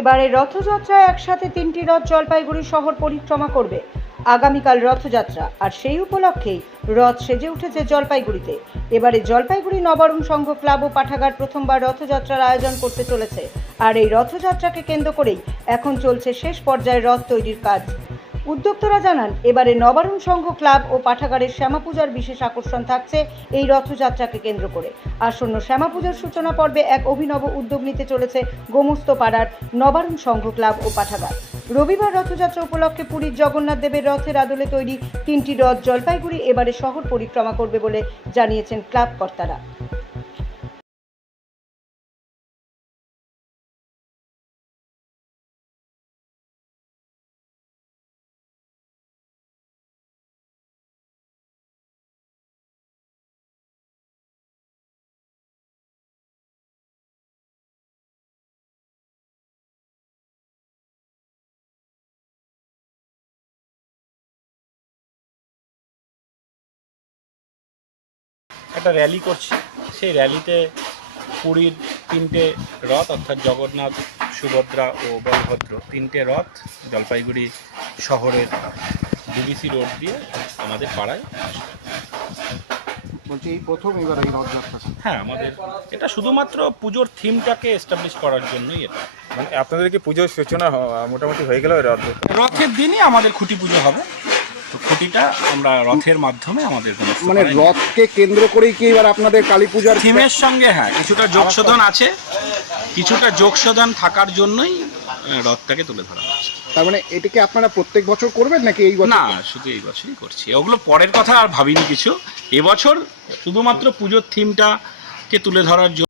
এবারে রথযাত্রায় একসাথে তিনটি রথ জলপাইগুড়ি শহর পরিক্রমা করবে। আগামীকাল রথযাত্রা, আর সেই উপলক্ষেই রথ সেজে উঠেছে জলপাইগুড়িতে। এবারে জলপাইগুড়ি নবরণ সংঘ ক্লাব ও পাঠাগার প্রথমবার রথযাত্রার আয়োজন করতে চলেছে। আর এই রথযাত্রাকে কেন্দ্র করেই এখন চলছে শেষ পর্যায়ে রথ তৈরির কাজ। উদ্যোক্তারা জানান, এবারে নবারুণ সংঘ ক্লাব ও পাঠাগারের শ্যামাপূজার বিশেষ আকর্ষণ থাকছে এই রথযাত্রাকে কেন্দ্র করে। আসন্ন শ্যামাপূজার সূচনা পর্বে এক অভিনব উদ্যোগ নিতে চলেছে গোমস্ত পাড়ার নবারণ সংঘ ক্লাব ও পাঠাগার। রবিবার রথযাত্রা উপলক্ষে পুরীর জগন্নাথ দেবের রথের আদলে তৈরি তিনটি রথ জলপাইগুড়ি এবারে শহর পরিক্রমা করবে বলে জানিয়েছেন ক্লাব কর্তারা। একটা র্যালি করছি। সেই র্যালিতে পুরীর তিনটে রথ অর্থাৎ জগন্নাথ সুভদ্রা ও বলভদ্র তিনটে রথ জলপাইগুড়ি শহরের ডিবিসি রোড দিয়ে আমাদের পাড়ায় বলছি এই প্রথম এবার এই রথযাত্রাটা হ্যাঁ আমাদের এটা শুধুমাত্র পুজোর থিমটাকে এস্টাবলিশ করার জন্যই এটা। মানে আপনাদের কি পুজোর সূচনা মোটামুটি হয়ে গেল রথ রথের দিনই আমাদের খুঁটি পুজো হবে। তো খুঁটিটা আমরা রথের মাধ্যমে আমাদের মানে রথকে কেন্দ্র করেই কি এবার আপনাদের কালী পূজার থিমের সঙ্গে হ্যাঁ কিছুটা যোগশোধন আছে। কিছুটা যোগশোধন থাকার জন্যই রথটাকে তুলে ধরা হচ্ছে। তার মানে এটাকে আপনারা প্রত্যেক বছর করবেন নাকি এই বছর? না শুধু এই বছরই করছি। ওগুলো পরের কথা আর ভাবিনি কিছু। এবছর শুধুমাত্র পুজোর থিমটাকে তুলে ধরার জন্য